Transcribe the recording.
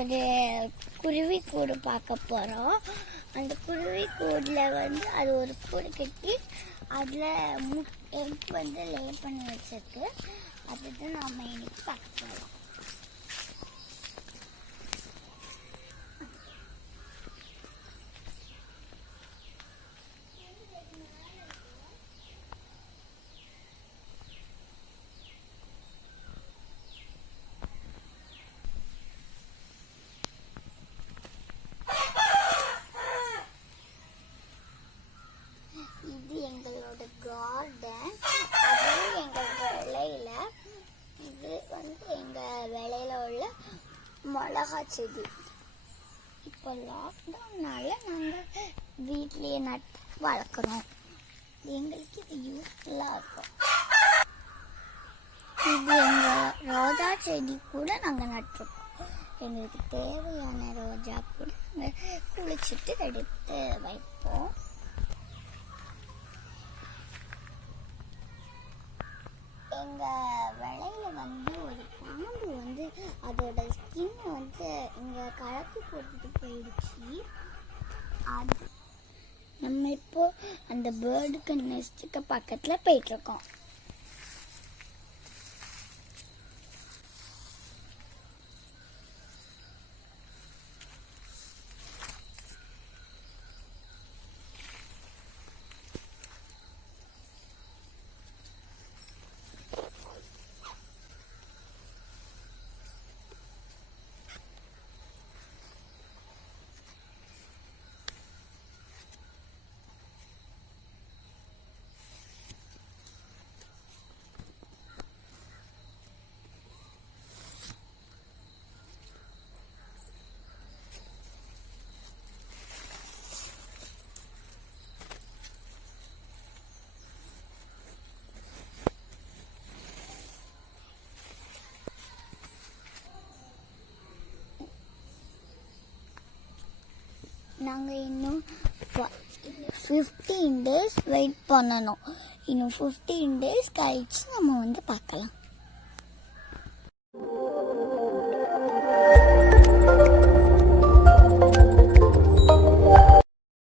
ஒரு குருவி கூடு பார்க்க போகிறோம். அந்த குருவி கூடில் அது ஒரு கூடு கட்டி அதில் எக் லே பண்ணி வச்சிருக்கு. அதுதான் நாம் இன்னைக்கு பார்க்க போகிறோம். எங்களோட கார்டன், அதுவும் எங்கள் விளையில. இது எங்கள் விளையில உள்ள மிளகா செடி. இப்போ லாக்டவுன்னால நாங்கள் வீட்லேயே நட்டு வளர்க்குறோம். எங்களுக்கு இது யூஸ்ஃபுல்லாக இருக்கும். இது எங்கள் ரோஜா செடி கூட நாங்கள் நட்டுருக்கோம். எங்களுக்கு தேவையான ரோஜா கூட நாங்கள் குளிச்சுட்டு எடுத்து வைப்போம். எங்கள் விளையில ஒரு பாம்பு அதோட ஸ்கின்னை இங்கே கலக்கி போட்டுட்டு போயிடுச்சு. அது நம்ம இப்போ அந்த பேர்டுக்கு நெஸ்ட்டுக்கு பக்கத்தில் போயிட்டுருக்கோம். நாங்கள் இன்னும் 15 days வெயிட் பண்ணணும். இன்னும் 15 days கழிச்சு நம்ம பார்க்கலாம்.